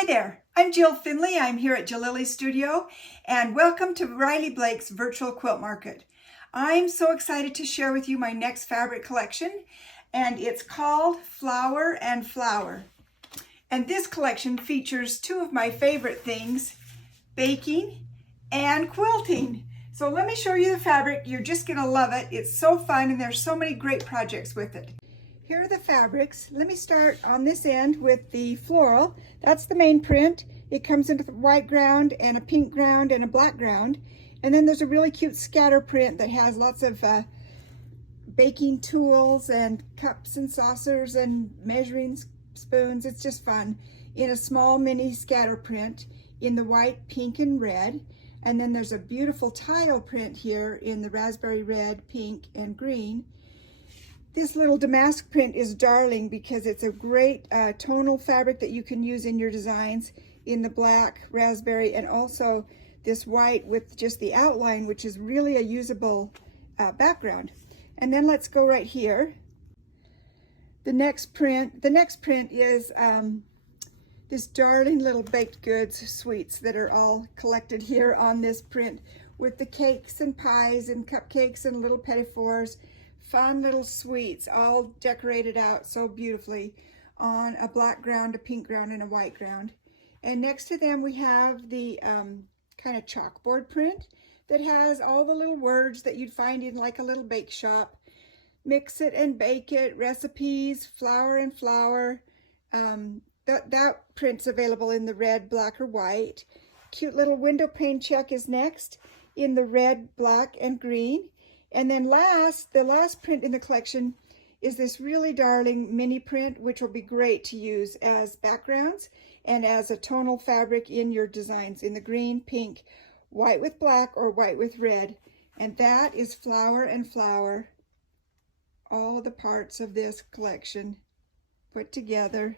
Hi there, I'm Jill Finley. I'm here at Jalili's Studio, and welcome to Riley Blake's Virtual Quilt Market. I'm so excited to share with you my next fabric collection, and it's called Flour and Flower. And this collection features two of my favorite things, baking and quilting. So let me show you the fabric. You're just gonna love it. It's so fun, and there's so many great projects with it. Here are the fabrics. Let me start on this end with the floral. That's the main print. It comes into the white ground and a pink ground and a black ground. And then there's a really cute scatter print that has lots of baking tools and cups and saucers and measuring spoons. It's just fun. In a small mini scatter print in the white, pink, and red. And then there's a beautiful tile print here in the raspberry red, pink, and green. This little damask print is darling because it's a great tonal fabric that you can use in your designs in the black, raspberry, and also this white with just the outline, which is really a usable background. And then let's go right here. The next print is this darling little baked goods sweets that are all collected here on this print with the cakes and pies and cupcakes and little petit fours. Fun little sweets, all decorated out so beautifully on a black ground, a pink ground, and a white ground. And next to them we have the kind of chalkboard print that has all the little words that you'd find in like a little bake shop. Mix it and bake it, recipes, flour and flour. That print's available in the red, black, or white. Cute little window pane check is next in the red, black, and green. And then the last print in the collection is this really darling mini print, which will be great to use as backgrounds and as a tonal fabric in your designs in the green, pink, white with black, or white with red. And that is Flour and Flower. All the parts of this collection put together.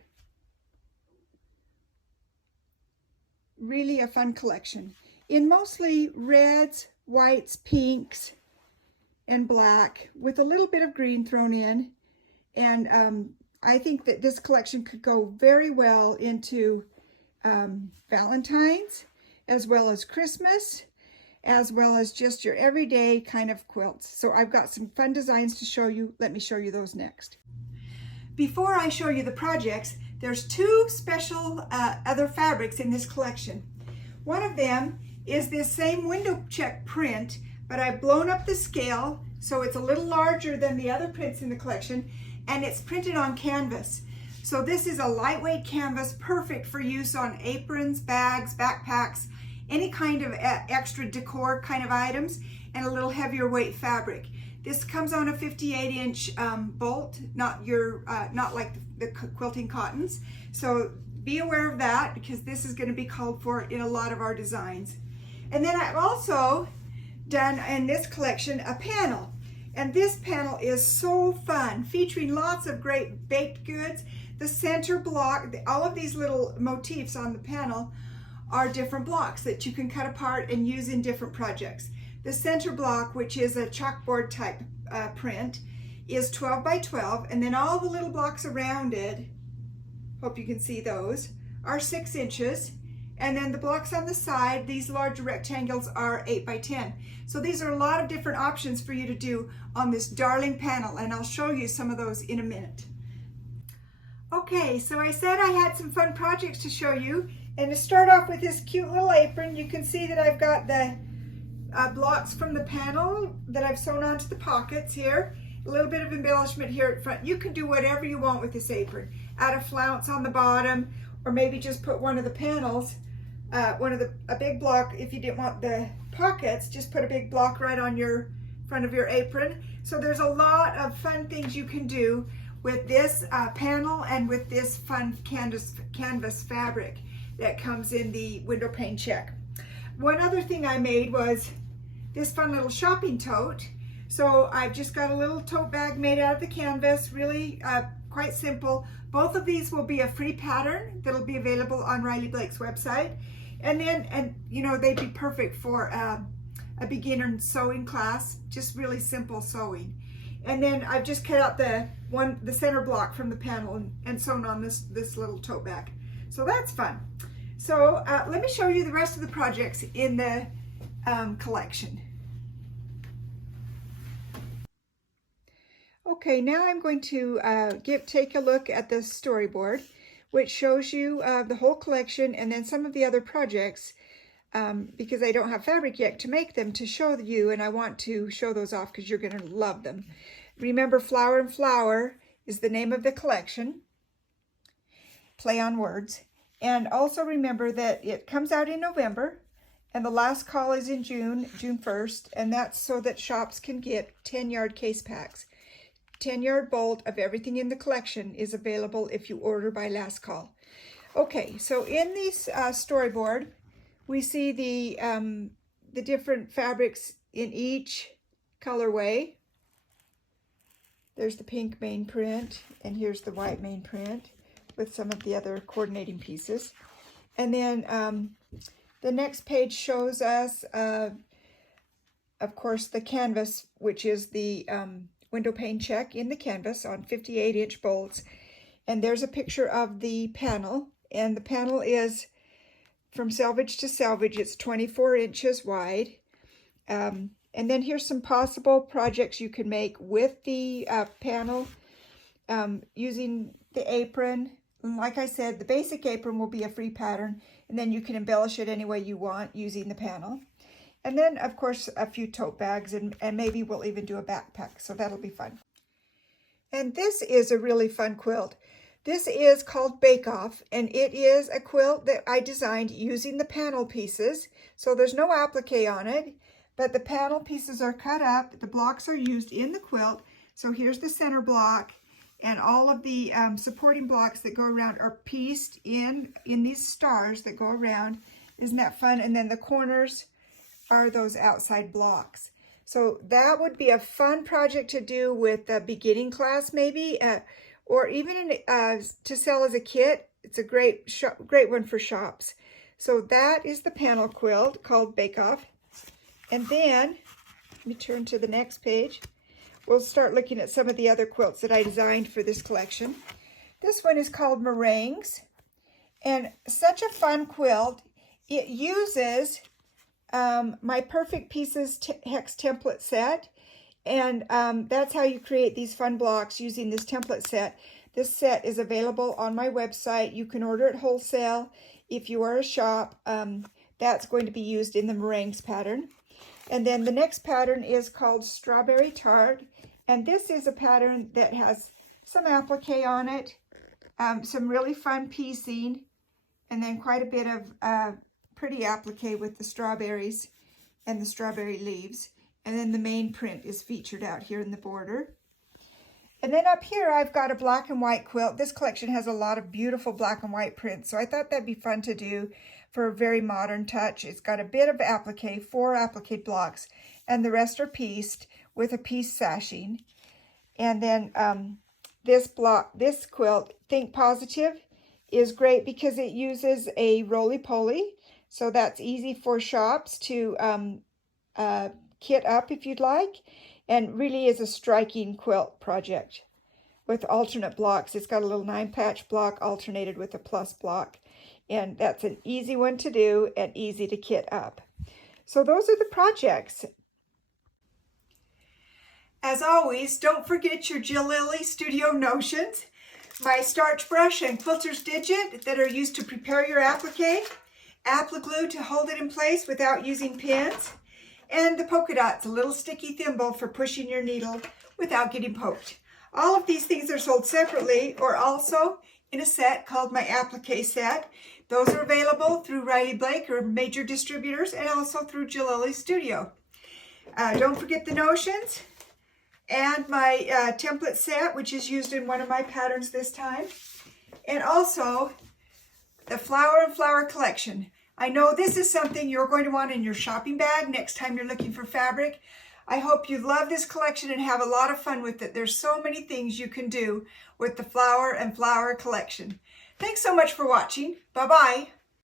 Really a fun collection in mostly reds, whites, pinks, and black with a little bit of green thrown in. And I think that this collection could go very well into Valentine's, as well as Christmas, as well as just your everyday kind of quilts. So I've got some fun designs to show you. Let me show you those next. Before I show you the projects, there's two special other fabrics in this collection. One of them is this same window check print, but I've blown up the scale so it's a little larger than the other prints in the collection, and it's printed on canvas. So this is a lightweight canvas, perfect for use on aprons, bags, backpacks, any kind of extra decor kind of items, and a little heavier weight fabric. This comes on a 58-inch bolt, not like the quilting cottons. So be aware of that because this is going to be called for in a lot of our designs. And then I've also done in this collection a panel, and this panel is so fun, featuring lots of great baked goods. The center block, all of these little motifs on the panel are different blocks that you can cut apart and use in different projects. The center block, which is a chalkboard type print, is 12 by 12, and then all the little blocks around it, hope you can see those, are 6 inches. And then the blocks on the side, these large rectangles, are 8 by 10. So these are a lot of different options for you to do on this darling panel, and I'll show you some of those in a minute. Okay, so I said I had some fun projects to show you, and to start off with this cute little apron, you can see that I've got the blocks from the panel that I've sewn onto the pockets here. A little bit of embellishment here at front. You can do whatever you want with this apron. Add a flounce on the bottom, or maybe just put one of the panels, a big block. If you didn't want the pockets, just put a big block right on your front of your apron. So there's a lot of fun things you can do with this panel and with this fun canvas fabric that comes in the window pane check. One other thing I made was this fun little shopping tote. So I've just got a little tote bag made out of the canvas, really quite simple. Both of these will be a free pattern that'll be available on Riley Blake's website. And you know, they'd be perfect for a beginner sewing class, just really simple sewing. And then I've just cut out the center block from the panel and sewn on this little tote bag. So that's fun. So let me show you the rest of the projects in the collection. Okay, now I'm going to take a look at the storyboard, which shows you the whole collection and then some of the other projects, because I don't have fabric yet to make them to show you, and I want to show those off because you're going to love them. Remember, Flour and Flower is the name of the collection. Play on words. And also remember that it comes out in November, and the last call is in June 1st, and that's so that shops can get 10-yard case packs. 10-yard bolt of everything in the collection is available if you order by last call. Okay, so in this storyboard, we see the different fabrics in each colorway. There's the pink main print, and here's the white main print with some of the other coordinating pieces. And then the next page shows us, of course, the canvas, which is the window pane check in the canvas on 58-inch bolts. And there's a picture of the panel, and the panel is from selvage to selvage. It's 24 inches wide. And then here's some possible projects you can make with the panel using the apron. And like I said, the basic apron will be a free pattern, and then you can embellish it any way you want using the panel. And then, of course, a few tote bags, and maybe we'll even do a backpack, so that'll be fun. And this is a really fun quilt. This is called Bake Off, and it is a quilt that I designed using the panel pieces. So there's no applique on it, but the panel pieces are cut up. The blocks are used in the quilt. So here's the center block, and all of the supporting blocks that go around are pieced in these stars that go around. Isn't that fun? And then the corners are those outside blocks. So that would be a fun project to do with a beginning class maybe, or even to sell as a kit. It's a great one for shops. So that is the panel quilt called Bake Off. And then, let me turn to the next page. We'll start looking at some of the other quilts that I designed for this collection. This one is called Meringues, and such a fun quilt. It uses my Perfect Pieces hex template set, and that's how you create these fun blocks using this template set. This set is available on my website. You can order it wholesale. If you are a shop, that's going to be used in the meringues pattern. And then the next pattern is called Strawberry Tart, and this is a pattern that has some applique on it, some really fun piecing, and then quite a bit of pretty applique with the strawberries and the strawberry leaves. And then the main print is featured out here in the border. And then up here, I've got a black and white quilt. This collection has a lot of beautiful black and white prints, so I thought that'd be fun to do for a very modern touch. It's got a bit of applique, 4 applique blocks, and the rest are pieced with a piece sashing. And then this quilt, Think Positive, is great because it uses a roly-poly, so that's easy for shops to kit up if you'd like, and really is a striking quilt project with alternate blocks. It's got a little 9-patch block alternated with a plus block, and that's an easy one to do and easy to kit up. So those are the projects. As always, don't forget your Jill Lily Studio Notions, my starch brush and quilter's digit that are used to prepare your applique, applique glue to hold it in place without using pins, and the polka dots, a little sticky thimble for pushing your needle without getting poked. All of these things are sold separately or also in a set called my applique set. Those are available through Riley Blake or major distributors, and also through Jill Lily Studio. Don't forget the notions and my template set, which is used in one of my patterns this time, and also the Flour and Flower collection. I know this is something you're going to want in your shopping bag next time you're looking for fabric. I hope you love this collection and have a lot of fun with it. There's so many things you can do with the Flour and Flower collection. Thanks so much for watching. Bye-bye.